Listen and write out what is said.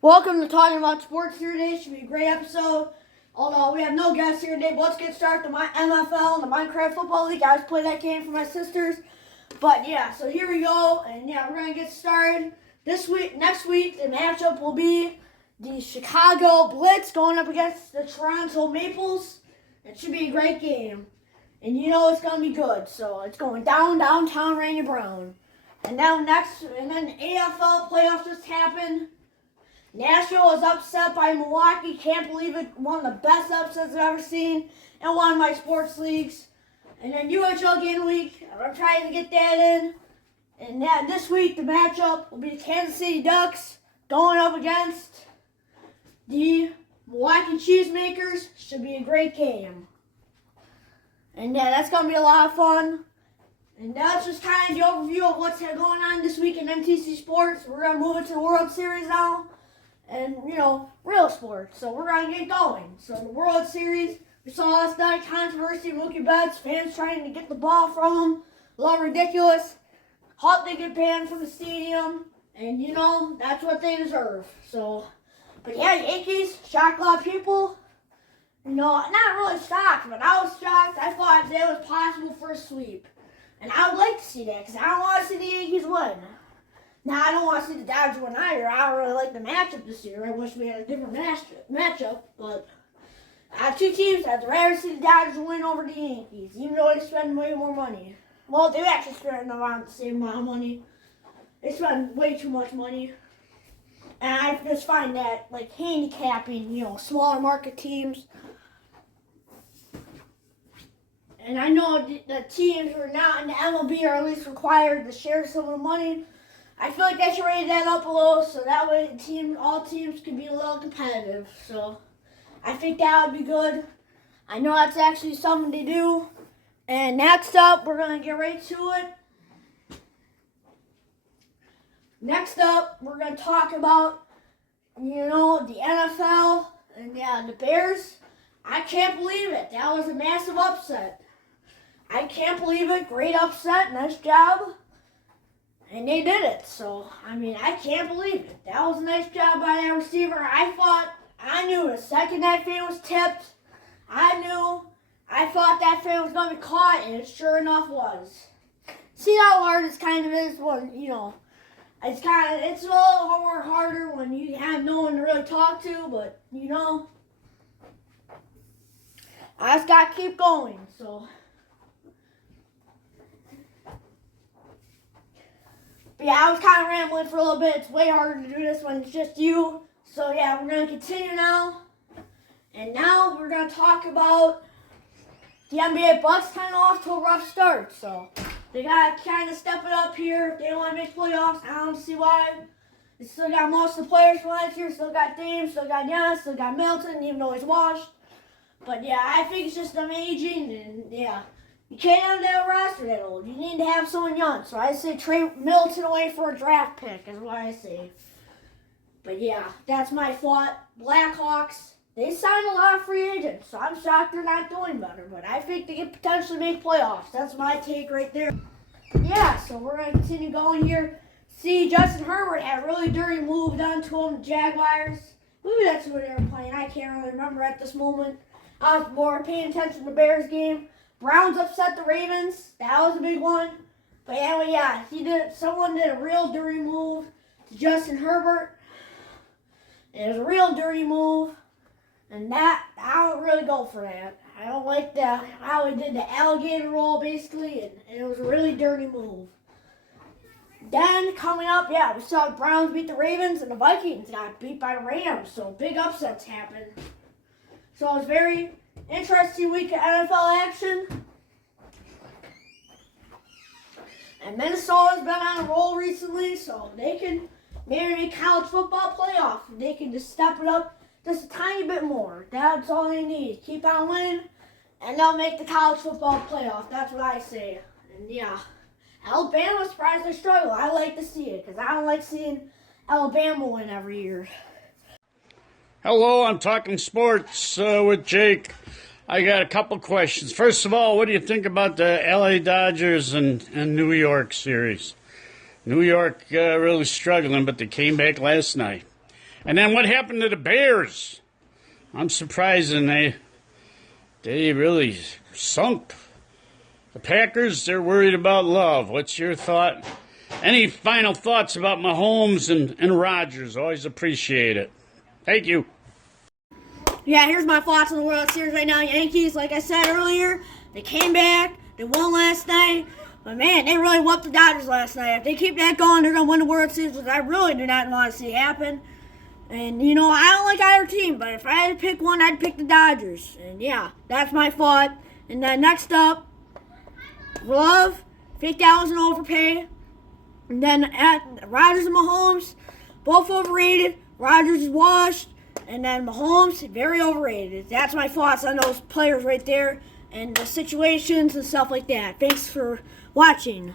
Welcome to Talking About Sports here today. Should be a great episode. Although we have no guests here today, but let's get started with my MFL, the Minecraft Football League. I was playing that game for my sisters. But yeah, so here we go. And yeah, we're going to get started. Next week, the matchup will be the Chicago Blitz going up against the Toronto Maples. It should be a great game. And you know it's going to be good. So it's going downtown Rainier Brown. And then the AFL playoffs just happened. Nashville was upset by Milwaukee. Can't believe it. One of the best upsets I've ever seen in one of my sports leagues. And then UHL game week. I'm trying to get that in. And this week, the matchup will be the Kansas City Ducks going up against the Milwaukee Cheesemakers. Should be a great game. And yeah, that's going to be a lot of fun. And that's just kind of the overview of what's going on this week in MTC Sports. We're going to move it to the World Series now. And, real sports. So we're going to get going. So the World Series, we saw last night, controversy, Mookie Betts, fans trying to get the ball from him. A little ridiculous. Hope they get banned from the stadium. And, that's what they deserve. So, but yeah, Yankees shocked a lot of people. Not really shocked, but I was shocked. I thought it was possible for a sweep. And I would like to see that because I don't want to see the Yankees win. Now, I don't want to see the Dodgers win either. I don't really like the matchup this year. I wish we had a different matchup. But I have two teams. I'd rather see the Dodgers win over the Yankees, even though they spend way more money. Well, they actually spend around the same amount of money. They spend way too much money. And I just find that, handicapping, smaller market teams. And I know the teams who are not in the MLB are at least required to share some of the money. I feel like they should raise that up a little so that way all teams can be a little competitive. So I think that would be good. I know that's actually something to do. And next up, we're going to get right to it. Next up, we're going to talk about, the NFL. And yeah, the Bears. I can't believe it. That was a massive upset. I can't believe it. Great upset. Nice job. And they did it. So, I can't believe it. That was a nice job by that receiver. I knew the second that fan was tipped, I thought that fan was going to be caught, and it sure enough was. See how hard this kind of is when, it's a little more harder when you have no one to really talk to, but, I just got to keep going, so. But yeah, I was kind of rambling for a little bit. It's way harder to do this when it's just you. So yeah, we're going to continue now. And now we're going to talk about the NBA Bucks kind of off to a rough start. So they got to kind of step it up here. If they want to make playoffs, I don't see why. They still got most of the players from last year. Still got Dame, still got Giannis, still got Milton, even though he's washed. But yeah, I think it's just them aging, and yeah. You can't have that roster that old. You need to have someone young. So I say trade Milton away for a draft pick is what I say. But yeah, that's my thought. Blackhawks, they signed a lot of free agents, so I'm shocked they're not doing better. But I think they could potentially make playoffs. That's my take right there. Yeah, so we're going to continue going here. See, Justin Herbert had a really dirty move done to him, the Jaguars. Maybe that's who they were playing. I can't really remember at this moment. I was more paying attention to the Bears game. Browns upset the Ravens. That was a big one. But anyway, yeah, someone did a real dirty move to Justin Herbert. It was a real dirty move. And that, I don't really go for that. I don't like how he did the alligator roll, basically, and it was a really dirty move. Then, coming up, yeah, we saw the Browns beat the Ravens, and the Vikings got beat by the Rams, so big upsets happened. So it was very interesting week of NFL action. And Minnesota's been on a roll recently, so they can maybe make college football playoff. They can just step it up just a tiny bit more. That's all they need. Keep on winning, and they'll make the college football playoff. That's what I say. And yeah, Alabama, surprised they struggle. I like to see it, because I don't like seeing Alabama win every year. Hello, I'm talking sports with Jake. I got a couple questions. First of all, what do you think about the LA Dodgers and New York series? New York really struggling, but they came back last night. And then what happened to the Bears? I'm surprised, and they really sunk. The Packers, they're worried about Love. What's your thought? Any final thoughts about Mahomes and Rodgers? Always appreciate it. Thank you. Yeah, here's my thoughts on the World Series right now. Yankees, like I said earlier, they came back. They won last night. But, man, they really whooped the Dodgers last night. If they keep that going, they're going to win the World Series, which I really do not want to see happen. And, you know, I don't like either team, but if I had to pick one, I'd pick the Dodgers. And, yeah, that's my thought. And then next up, Love, think that was an overpay. And then at Rodgers and Mahomes, both overrated. Rodgers is washed. And then Mahomes, very overrated. That's my thoughts on those players right there and the situations and stuff like that. Thanks for watching.